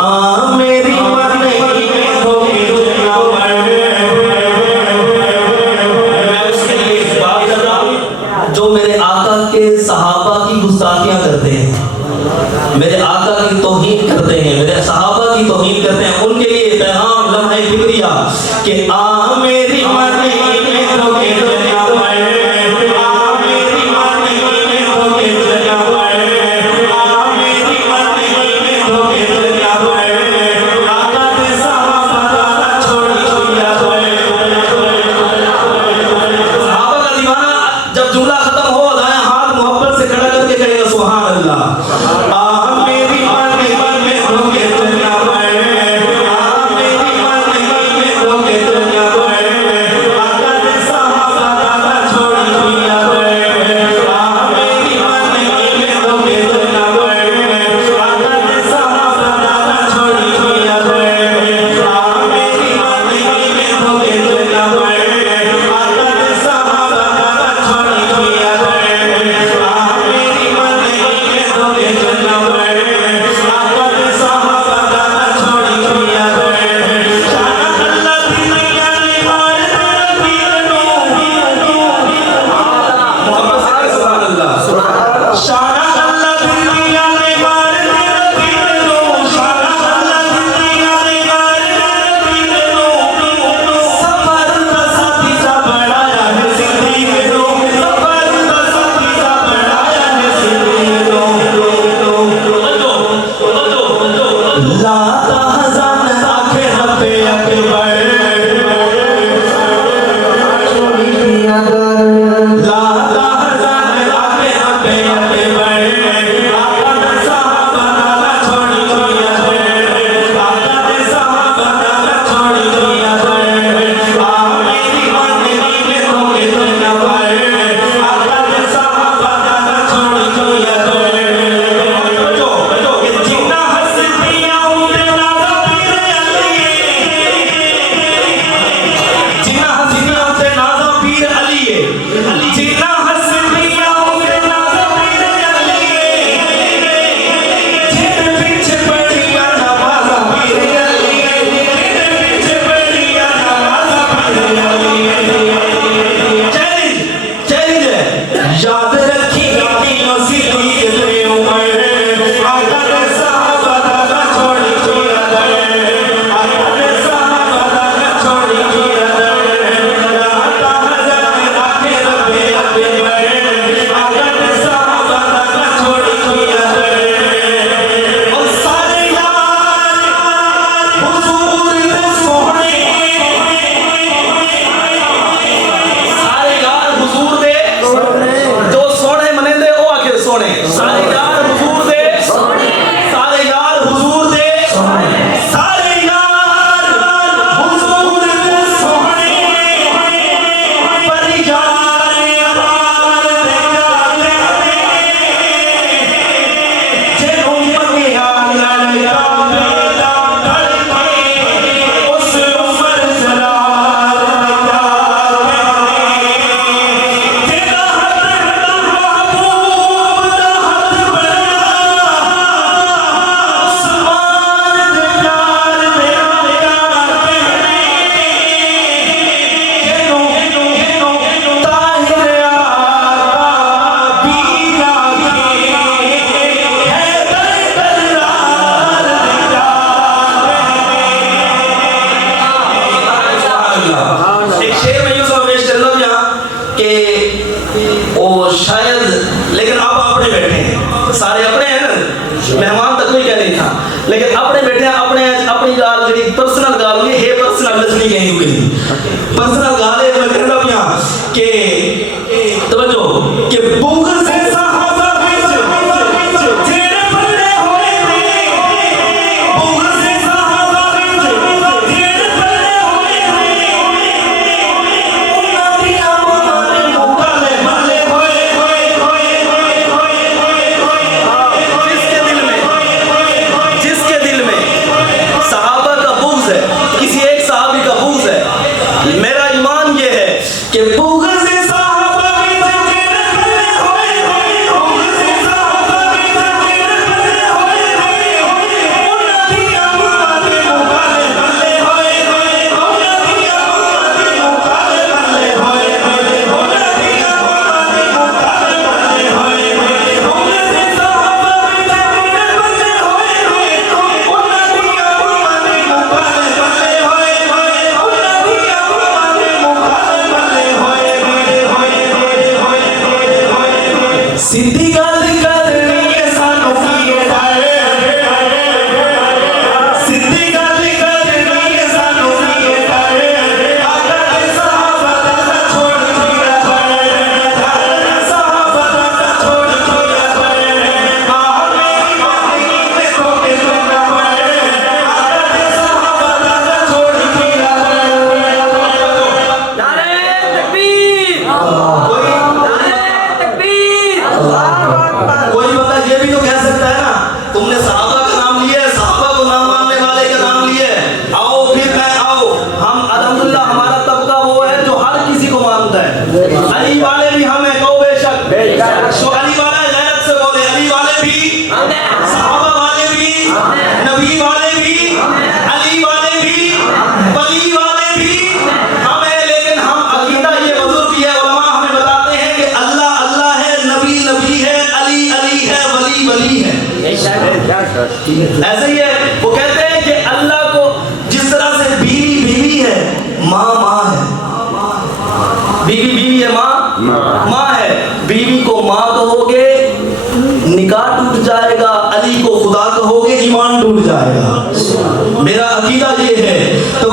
मेरी मर्जी में होगी दुनिया भर। मैं उसके लिए इस बात कर रहा हूं जो मेरे आका के सहाबा की गुस्ताखियां करते हैं, मेरे आका की तौहीन करते हैं, मेरे सहाबा की तौहीन करते हैं, उनके लिए पैगाम लम्हे फिक्रिया कि आ मेरी मर्जी में होगी दुनिया भर, आ मेरी मर्जी में होगी दुनिया भर, आ मेरी मर्जी में होगी दुनिया भर। आका के सहाबा का छोड़ी दुनिया भर। सहाबा का दीवाना जब जुमला खत्म हो जाए हाथ मोहब्बत से खड़ा करके कहेगा सुभान अल्लाह। आ मेरी मर्जी में होगी दुनिया भर, आ मेरी मर्जी में होगी दुनिया भर। आका के सहाबा का छोड़ी दुनिया भर। आ मेरी मर्जी में होगी दुनिया भर, आका के सहाबा का छोड़ी दुनिया भर। आ मेरी मर्जी में होगी दुनिया भर, आका के सहाबा का छोड़ी दुनिया भर। आ मेरी मर्जी में होगी दुनिया भर, आका के सहाबा का छोड़ी दुनिया भर। शान अल्लाह की दुनिया में मार पीर नो मोहम्मद से सुभान अल्लाह। शान अल्लाह की दुनिया में मार पीर नो, शान अल्लाह की दुनिया में मार पीर नो। सफर का साथी सा बढ़ाया है सिद्दीक नो, सफर का साथी सा बढ़ाया है सिद्दीक नो। लाता हज़ान आखिरत पे अकबर, लाता हज़ान आखिरत पे अकबर। आका के सहाबा का छोड़ी दुनिया भर, आका के सहाबा का छोड़ी दुनिया भर। आ मेरी मर्जी में होगी दुनिया भर, आका के सहाबा का छोड़ी दुनिया भर। जितना हस्तियां उतना पीर अली, जितना हस्तियां उतना पीर अली, जितना हस्तियां उतना पीर अली। जिन पीछे पड़ी नवाज़ा पीर अली, जिन पीछे पड़ी नवाज़ा पीर अली। चैलेंज चैलेंज है, याद रखी तीनों सिद्दीक ने उमर। आका के सहाबा का छोड़ी दुनिया भर, आका के सहाबा का छोड़ी दुनिया भर। लाता हज़ान आखिरत पे अकबर, आका के सहाबा का छोड़ी दुनिया भर। और सारे यार हुजूर दे सोहणे, सारे यार हुजूर दे जो सोहणे मनेंदे ओ आखिर सोहणे। सारे यार हुजूर दे, सारे यार हुजूर दे, सारे यार हुजूर दे सोहणे। पर यार यार दे जाते जिन्हों मंगिया लड़का बेटा धड़के, उस उमर जलाल तेरा हद महबूब दा हद बड़ा, उस्मान दे यार मेरा प्यार जिन्हों ताहिर आका बीरा के है दरबार दे। एक शेर में यूं पेश कर लो यहाँ कि ओ शायद, लेकिन आप अपने बैठे हैं, सारे अपने हैं ना, मेहमान तक कोई क्या नहीं था, लेकिन अपने बैठे हैं, अपने अपनी गाल जी पर्सनल गाल होगी है, पर्सनल नहीं कहीं हुई पर्सनल गाल है। मैं कह रहा हूँ यहाँ कि तवज्जो कि बुग़्ज़ से सहाबा विच जेड़े पल्ले होए ने, बुग़्ज़ से सहाबा विच जेड़े पल्ले होए ने, उन्हां दियां मारे मुकाले मल्ले होए। जिसके दिल में सहाबा का बुग़्ज़ है, किसी एक सहाबी का बुग़्ज़ है, मेरा ईमान नबी वाले भी, अली वाले भी, वली वाले भी हमें, लेकिन हम अकीदा ये बुजुर्ग ये उलमा हमें बताते हैं कि अल्लाह अल्लाह है, नबी नबी है, अली अली है, वली वली है। ऐसे ही है, वो कहते हैं कि अल्लाह को जिस तरह से बीवी बीवी है, माँ माँ है, बीवी बीवी है, माँ माँ है। बीवी को माँ कहोगे निकाह टूट जाएगा, अली को खुदा कहोगे ईमान टूट जाएगा। मेरा अकीदा ये है। तो